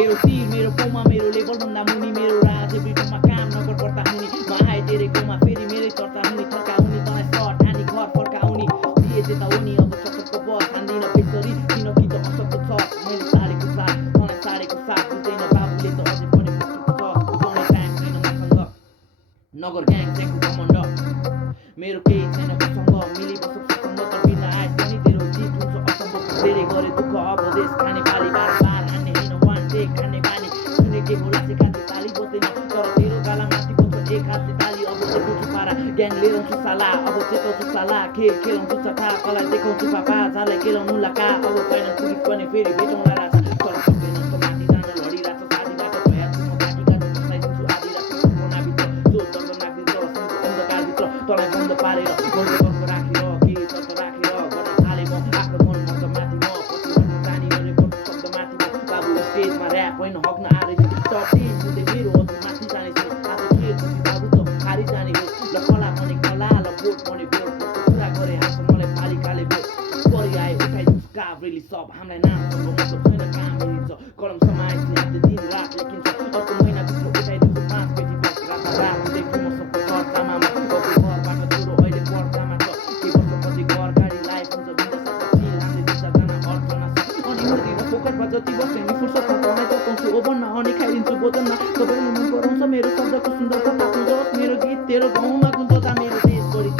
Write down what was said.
मेरो शिर मेरो पौमा मेरो लेभलभन्दा मुनि मेरो राज एभ्री ठाउँमा काम नगर पर्दा हुने म आए तेरेकोमा फेरि मेरै चर्चा हुने थर्का हुने तँलाई सर्ट हानी घर फर्काउने दिए जेता हो नि अब चक्करको बस हान्दिन बेसरी किनकि त असक्क छ मैले साडेको साथ तँलाई साडेको साथ बुझ्दैन बाबुले त अझै पनि पुस्तकको छ बुझाउने टाइम छैन मसँग नगर ग्याङ च्याङको कमण्ड मेरो केही छैन उसँग मिली बससँग तर बिना आए पनि तेरो जित हुन्छ असम्भव धेरै गरे दुःख अब देश खाने पाली बारम्बार हान्ने हिँड वान टेक खाने बानी सुने के होला से काट्ने ताली बस्दैन तर तेरो गाला माथि बस्छ एक हातले ताली अब देखाउँछु पारा ग्याङ लिएर आउँछु साला अब चेताउँछु साला खेल खेलाउँछु चटा तँलाई देखाउँछु पापा जालाई केलाउनु लाका अब फाइनल पुलिस पनि फेरि भेटौँला राजा तर सक्दैन त माथि जान लडिरहेको छ साथीबाट भया छु म बाँकी गाडी बसाइदिन्छु आधी रातको सपनाभित्र जो दर्द नागिदिन्छ अन्धकारभित्र तँलाई बन्द पारेर बन्द गर्को राखेर के शर्त राखेर गर्न थाले म आक्रमण मर्द माथि म पछि भन्न जानी रे पर्छ शब्द माथि म बाबु स्टेजमा ऱ्याप होइन हग्न आएछ टप 10 हुँदै मेरो अझ माथि जानेछु आज के खुसी बाबु त हारि जाने हो ल कला भने कला ल बोट भने बोट पुरा गरे हाल्छ मलाई पालिकाले बोट परि आए उठाइदिन्छु काभ्रेली सब हामीलाई नामसँग मतलब छैन काम मिलिन्छ कलम समाएपछि हातले दिन रात लेखिन्छ अर्को महिनाभित्र उठाइदिन्छु 5 पेटी बस रात हुँदै म सबको चर्चामा गएको घरबाट छोरो अहिले पर्दामा छ के वर्षपछि घर गाडी लाइफ हुन्छ बिन्दा सबै चिल हामीले दुईजना अर्चना छ अनि मुर्तीको फोकटमा जति बस्यो नि फुर्सदमा तँलाई तताउँछु ओभनमा अनि खाइदिन्छु बोतलमा सबैले मन पराउँछ मेरो शब्दको सुन्दरता ताप्नु जस मेरो गीत तेरो गाउँमा गुन्जदा मेरो देश बढी